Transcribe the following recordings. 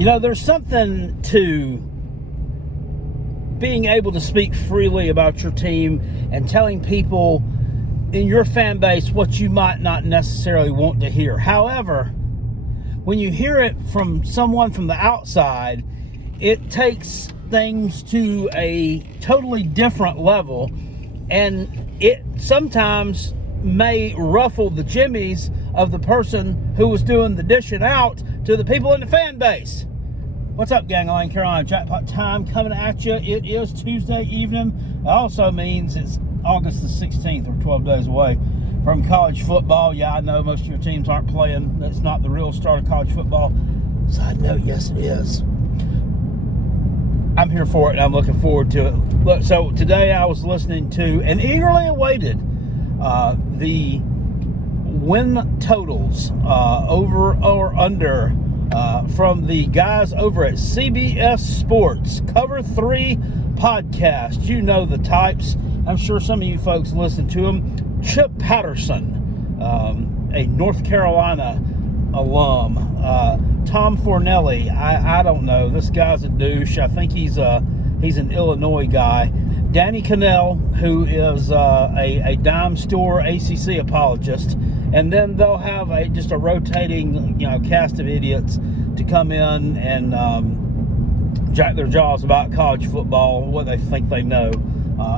There's something to being able to speak freely about your team and telling people in your fan base what you might not necessarily want to hear. However, when you hear it from someone from the outside, it takes things to a totally different level, and it sometimes may ruffle the jimmies of the person who was doing the dishing out to the people in the fan base. What's up, gang? Lane Carolina Jackpot time coming at you. It is Tuesday evening. It also means it's August the 16th, or 12 days away from college football. Yeah, I know most of your teams aren't playing. That's not the real start of college football. Side note, yes, it is. I'm here for it, and I'm looking forward to it. Look, so today I was listening to and eagerly awaited the win totals over or under from the guys over at CBS Sports Cover 3 podcast. You know the types. I'm sure some of you folks listen to them. Chip Patterson, a North Carolina alum. Tom Fornelli, I don't know. This guy's a douche. I think he's an Illinois guy. Danny Cannell, who is a dime store ACC apologist. And then they'll have just a rotating, cast of idiots to come in and jack their jaws about college football, what they think they know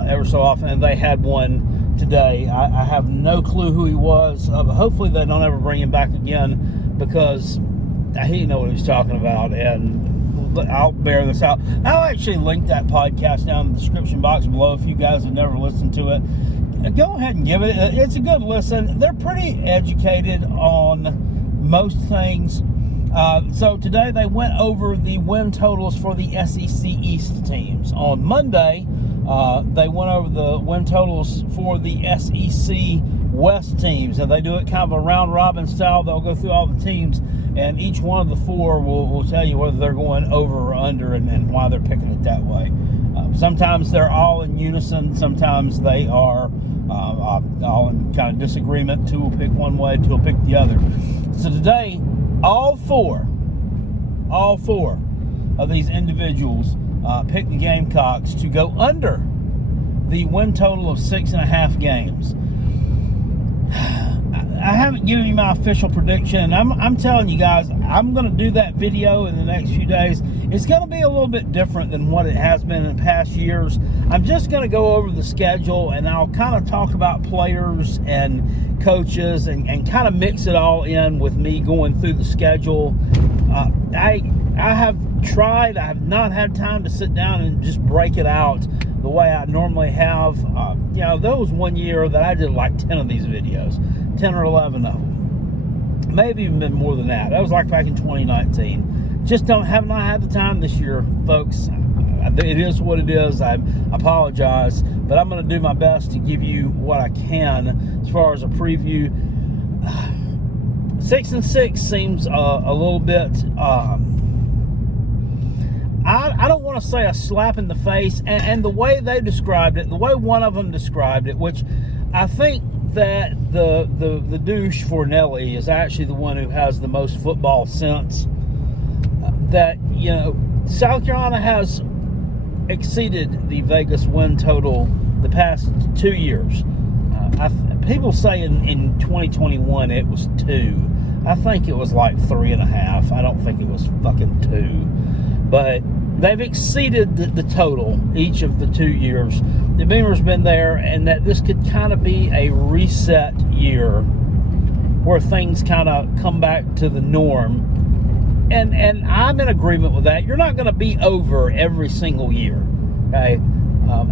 ever so often. And they had one today. I have no clue who he was. But hopefully they don't ever bring him back again, because he didn't know what he was talking about. And I'll bear this out. I'll actually link that podcast down in the description box below if you guys have never listened to it. Go ahead and give it. It's a good listen. They're pretty educated on most things. So today they went over the win totals for the SEC East teams. On Monday, they went over the win totals for the SEC West teams. And they do it kind of a round-robin style. They'll go through all the teams, and each one of the four will tell you whether they're going over or under and why they're picking it that way. Sometimes they're all in unison. Sometimes they are all in kind of disagreement. Two will pick one way, two will pick the other. So today, all four of these individuals picked the Gamecocks to go under the win total of 6.5 games. I haven't given you my official prediction. I'm telling you guys, I'm going to do that video in the next few days. It's going to be a little bit different than what it has been in past years. I'm just going to go over the schedule, and I'll kind of talk about players and coaches and kind of mix it all in with me going through the schedule. I have tried. I have not had time to sit down and just break it out the way I normally have. There was one year that I did like 10 of these videos, 10 or 11 of them. Maybe even been more than that. That was like back in 2019. Just have not had the time this year, folks. It is what it is. I apologize, but I'm going to do my best to give you what I can as far as a preview. 6-6 seems a little bit. I don't want to say a slap in the face, and the way they described it, the way one of them described it, which I think that the douche Fornelli is actually the one who has the most football sense. That South Carolina has exceeded the Vegas win total the past 2 years. People say in 2021 it was 2. I think it was like 3.5. I don't think it was fucking 2. But they've exceeded the total each of the 2 years. The Beamer's been there, and that this could kind of be a reset year where things kind of come back to the norm. And I'm in agreement with that. You're not going to be over every single year, okay?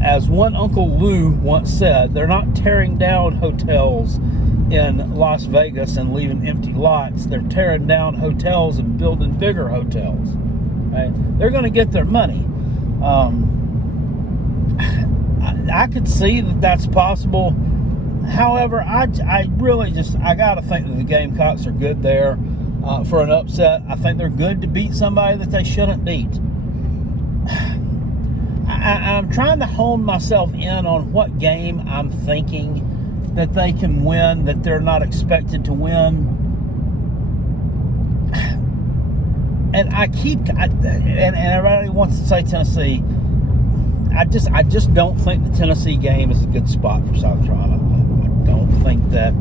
As one Uncle Lou once said, they're not tearing down hotels in Las Vegas and leaving empty lots. They're tearing down hotels and building bigger hotels. Okay? They're going to get their money. I could see that that's possible. However, I really I got to think that the Gamecocks are good there for an upset. I think they're good to beat somebody that they shouldn't beat. I'm trying to hone myself in on what game I'm thinking that they can win, that they're not expected to win. and and everybody wants to say Tennessee. I just don't think the Tennessee game is a good spot for South Carolina. I don't think that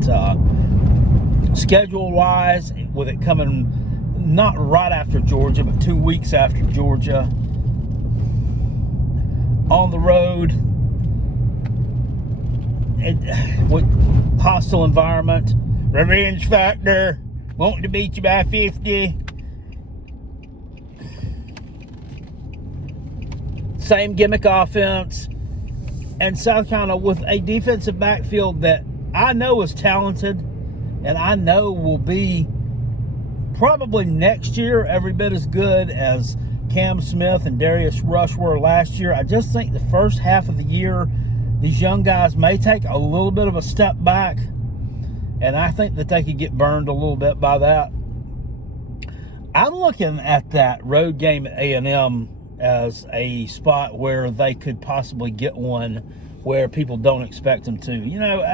schedule-wise, with it coming not right after Georgia, but 2 weeks after Georgia, on the road, with hostile environment, revenge factor, wanting to beat you by 50. Same gimmick offense, and South Carolina with a defensive backfield that I know is talented and I know will be probably next year every bit as good as Cam Smith and Darius Rush were last year. I just think the first half of the year, these young guys may take a little bit of a step back, and I think that they could get burned a little bit by that. I'm looking at that road game at A&M as a spot where they could possibly get one where people don't expect them to. You know,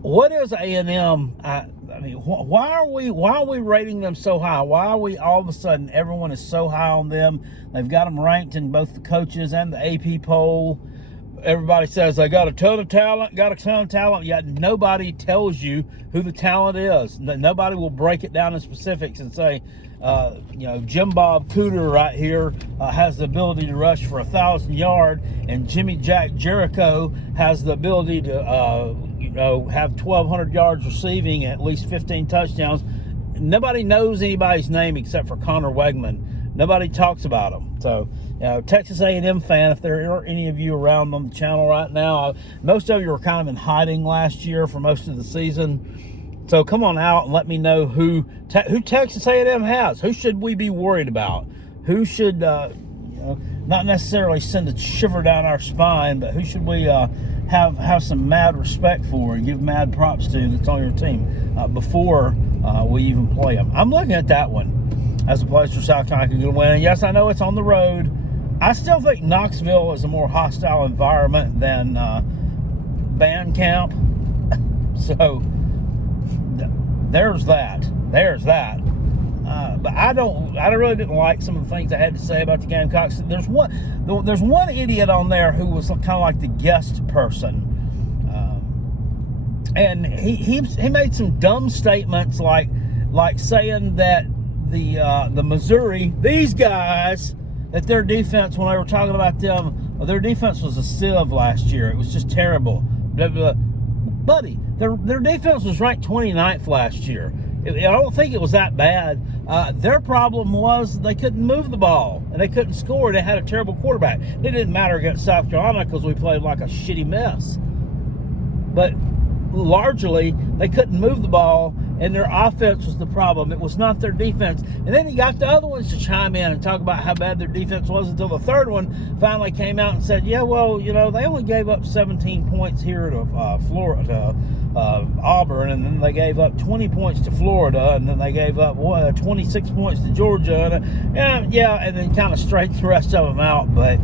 what is A&M? I mean, why are we rating them so high? Why are we all of a sudden everyone is so high on them? They've got them ranked in both the coaches and the AP poll. Everybody says they got a ton of talent, yet nobody tells you who the talent is. Nobody will break it down in specifics and say, Jim Bob Cooter right here has the ability to rush for 1,000 yards, and Jimmy Jack Jericho has the ability to have 1,200 yards receiving and at least 15 touchdowns. Nobody knows anybody's name except for Connor Wegman. Nobody talks about them. So, Texas A&M fan, if there are any of you around on the channel right now, most of you were kind of in hiding last year for most of the season. So come on out and let me know who Texas A&M has. Who should we be worried about? Who should, not necessarily send a shiver down our spine, but who should we have some mad respect for and give mad props to that's on your team before we even play them? I'm looking at that one as a place for South Carolina to win. And yes, I know it's on the road. I still think Knoxville is a more hostile environment than band camp. So there's that. But I really didn't like some of the things I had to say about the Gamecocks. There's one idiot on there who was kind of like the guest person, and he made some dumb statements like saying that the Missouri, these guys, that their defense, when they were talking about them, their defense was a sieve last year. It was just terrible. Buddy, their defense was ranked 29th last year. I don't think it was that bad. Their problem was they couldn't move the ball and they couldn't score. They had a terrible quarterback. It didn't matter against South Carolina because we played like a shitty mess. But largely, they couldn't move the ball, and their offense was the problem. It was not their defense. And then you got the other ones to chime in and talk about how bad their defense was until the third one finally came out and said, yeah, well, they only gave up 17 points here to Auburn, and then they gave up 20 points to Florida, and then they gave up 26 points to Georgia, and then kind of straightened the rest of them out. But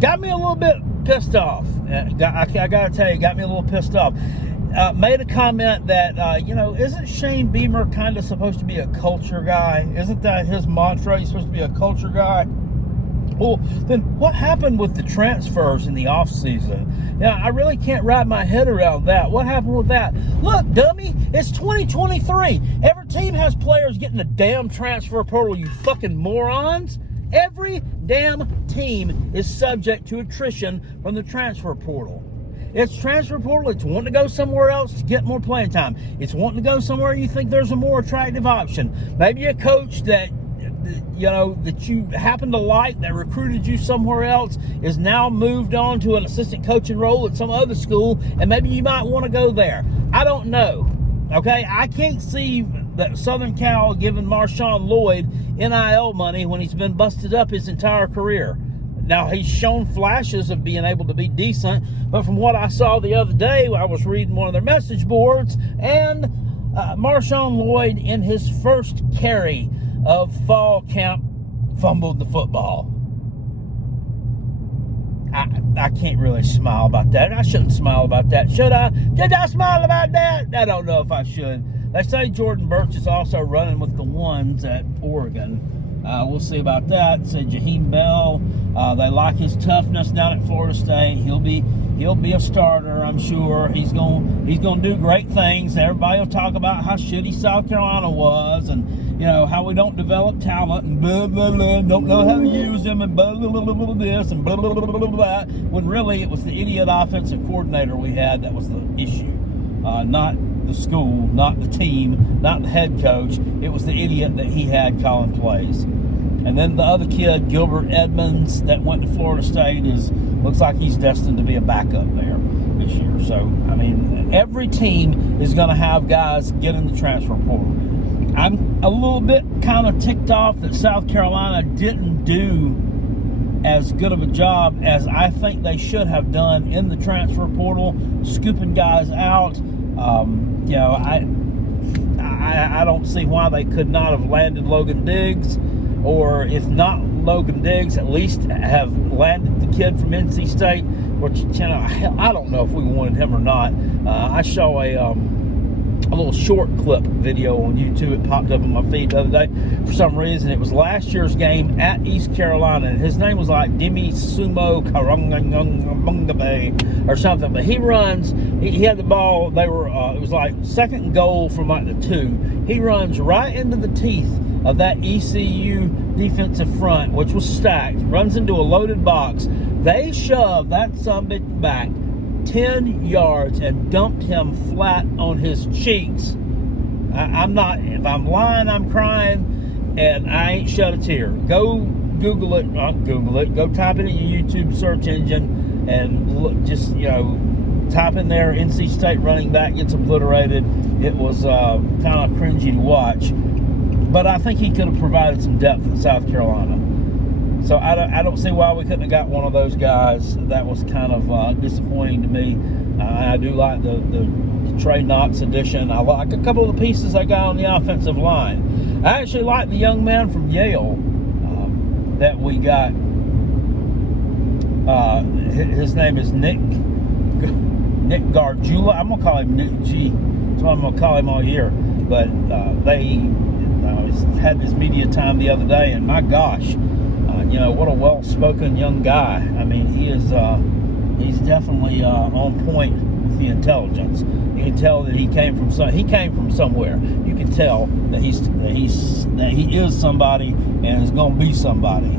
got me a little bit pissed off. I gotta tell you, got me a little pissed off. Made a comment that, isn't Shane Beamer kind of supposed to be a culture guy? Isn't that his mantra? He's supposed to be a culture guy? Well, then what happened with the transfers in the offseason? Now, I really can't wrap my head around that. What happened with that? Look, dummy, it's 2023. Every team has players getting the damn transfer portal, you fucking morons. Every damn team is subject to attrition from the transfer portal. It's transfer portal. It's wanting to go somewhere else to get more playing time. It's wanting to go somewhere you think there's a more attractive option. Maybe a coach that you happen to like that recruited you somewhere else is now moved on to an assistant coaching role at some other school, and maybe you might want to go there. I don't know. Okay, I can't see that Southern Cal giving Marshawn Lloyd NIL money when he's been busted up his entire career. Now, he's shown flashes of being able to be decent, but from what I saw the other day, I was reading one of their message boards, and Marshawn Lloyd, in his first carry of fall camp, fumbled the football. I can't really smile about that. I shouldn't smile about that. Should I? Did I smile about that? I don't know if I should. They say Jordan Burch is also running with the ones at Oregon. We'll see about that. Say Jaheim Bell. They like his toughness down at Florida State. He'll be a starter, I'm sure. He's gonna do great things. Everybody will talk about how shitty South Carolina was, and how we don't develop talent, and blah blah blah, don't know how to use them, and blah blah blah blah this, and blah blah blah blah blah. When really it was the idiot offensive coordinator we had that was the issue, not the school, not the team, not the head coach. It was the idiot that he had calling plays. And then the other kid, Gilbert Edmonds, that went to Florida State, looks like he's destined to be a backup there this year. So, I mean, every team is going to have guys get in the transfer portal. I'm a little bit kind of ticked off that South Carolina didn't do as good of a job as I think they should have done in the transfer portal, scooping guys out. I don't see why they could not have landed Logan Diggs, or if not Logan Diggs, at least have landed the kid from NC State, which, I don't know if we wanted him or not. I saw a little short clip video on YouTube. It popped up on my feed the other day. For some reason, it was last year's game at East Carolina, and his name was like Demi Sumo Karangangamungabe or something. But he runs. He had the ball. They were. It was like second and goal from like the 2. He runs right into the teeth of that ECU defensive front, which was stacked. Runs into a loaded box. They shoved that sumbitch back 10 yards and dumped him flat on his cheeks. I'm not, if I'm lying, I'm crying, and I ain't shed a tear. Go Google it, go type it in your YouTube search engine and look, just, type in there, NC State running back gets obliterated. It was kind of cringy to watch, but I think he could have provided some depth in South Carolina. So I don't see why we couldn't have got one of those guys. That was kind of disappointing to me. I do like the Trey Knox addition. I like a couple of the pieces they got on the offensive line. I actually like the young man from Yale that we got. His name is Nick Gargiulo. I'm going to call him Nick G. That's what I'm going to call him all year. But they had this media time the other day, and my gosh, what a well-spoken young guy. I mean, he's definitely on point with the intelligence. You can tell that he came from somewhere. You can tell that he is somebody and is going to be somebody.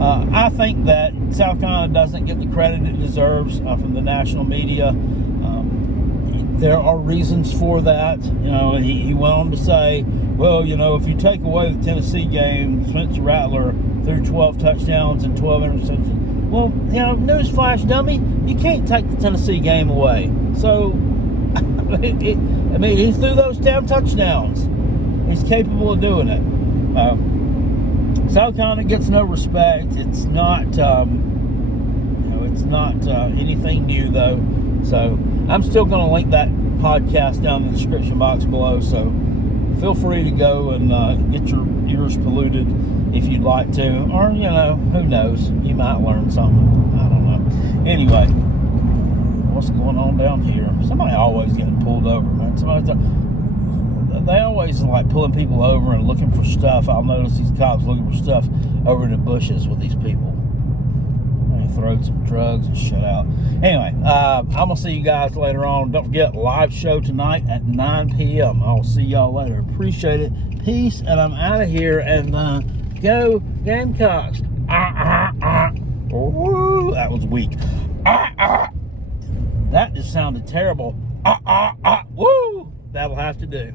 I think that South Carolina doesn't get the credit it deserves from the national media. There are reasons for that. He went on to say, well, if you take away the Tennessee game, Spencer Rattler threw 12 touchdowns and 12 interceptions. Well, newsflash, dummy, you can't take the Tennessee game away. So, he threw those damn touchdowns. He's capable of doing it. South Carolina gets no respect. It's not, anything new though. So I'm still going to link that podcast down in the description box below. So feel free to go and get your ears polluted if you'd like to, or who knows? You might learn something. I don't know. Anyway, what's going on down here? Somebody always getting pulled over, man. They always like pulling people over and looking for stuff. I'll notice these cops looking for stuff over in the bushes with these people. They throw some drugs and shut out. Anyway, I'm gonna see you guys later on. Don't forget, live show tonight at 9 p.m. I'll see y'all later. Appreciate it. Peace, and I'm out of here. And go Gamecocks! Ooh, that was weak. That just sounded terrible. Woo! That'll have to do.